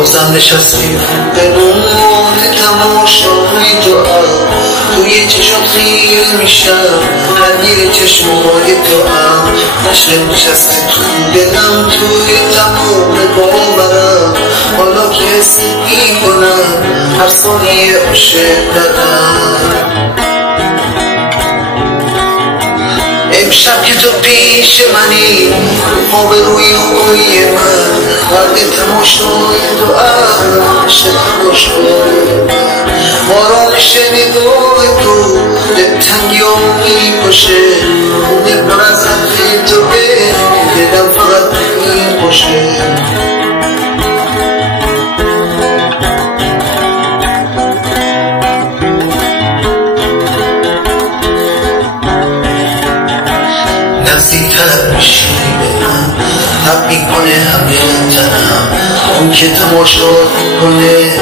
بازم نشستیم به نوم تماشای دعا، توی چشم خیره میشم درگیر چشمای دعا. عشق نشسته تو دلم، توی تمام باورم، حالا که حس میکنم هر ثانیه عاشق دارم. امشب که تو پیش منی، خواب روی خوی من، وقت تماشای دعا، عشق باشای من. آرامش نگاه تو دلتنگیام میکشه، خونه پر از حرف توه، دلم فقط میخوشه. نزدیکتر میشی به من، تب میکنه همه تنم، اون که تماشا کنه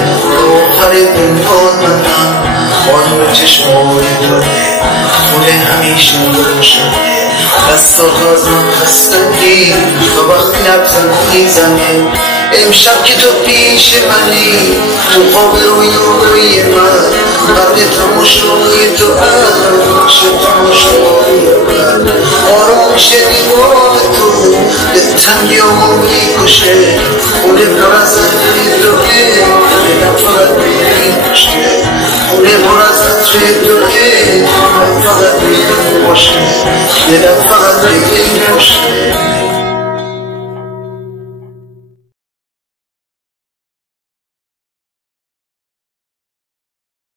آخر دنیا منم. خانم چشمای داره خونه همیشه روشنه، دستات از من خستگی تا وقتی نبزن میزنه. امشب که تو پیش منی، تو خواب روی من، وقت تماشای تو عشق تماشای من. آرامش نگاه تو دلتنگیامو میکشه، خونه پر از عطر توه، دلم فقط میکشه. خونه پر از عطر توه، دلم فقط میکشه، دلم فقط میکشه.